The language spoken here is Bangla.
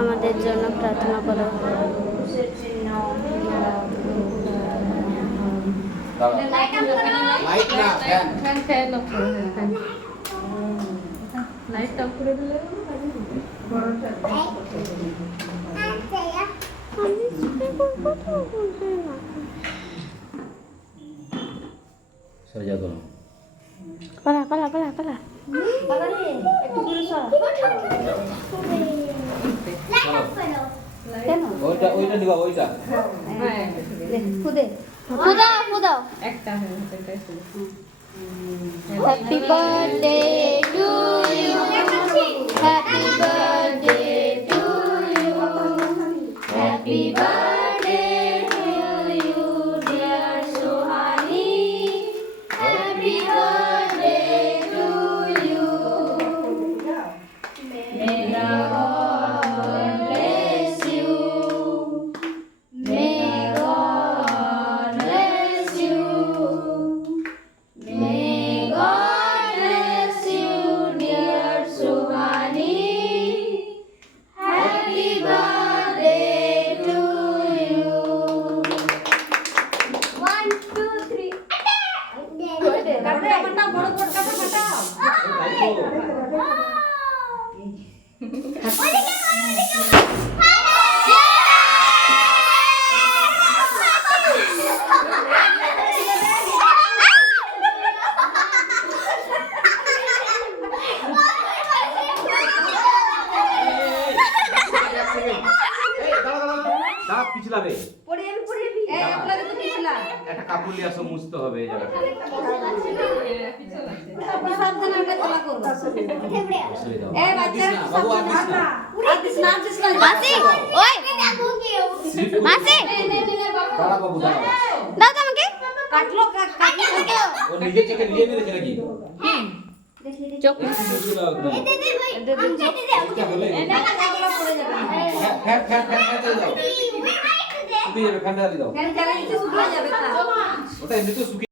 আমাদের জন্য প্রার্থনা করো। লাইট অফ করে দিলে সরে যাও তো। পালা পালা পালা পালা। ওইটা ওইটা দিবা ওইটা। ফুদাও ফুদাও। একটা happy birthday to you, happy birthday to you, happy birthday to you dear Sohani, happy birthday to you. May God bless you, may God bless you, may God bless you dear Suhani, happy birthday to you. 1 2 3 কাটা বড় বড় কাটা দাঁত পিছলাবে। পড়ে যাবি এই আপনাকে তো পিছলা একটা কাপড় নিয়ে আসো, মুছতে হবে এই জায়গাটা। সাবধানে আগে তোলা করো বসে দাও। এই বাচ্চা বাবু আর দিস না। দিস না মাসি ওই মাসি দাঁড়া বাবু দাঁড়া। দাও তো আমাকে। কাটলো ও নিজের চোখে নিয়ে মেরেছে নাকি? চোখ মুছতে দাও একদম। এটা হলে পড়ে যাবে ফ্যান চলে যাও। শুকিয়ে যাবে, ফ্যানটা দিয়ে দাও। ফ্যান চালালে শুকিয়ে যাবে তা ওটা এমনি তো শুকিয়ে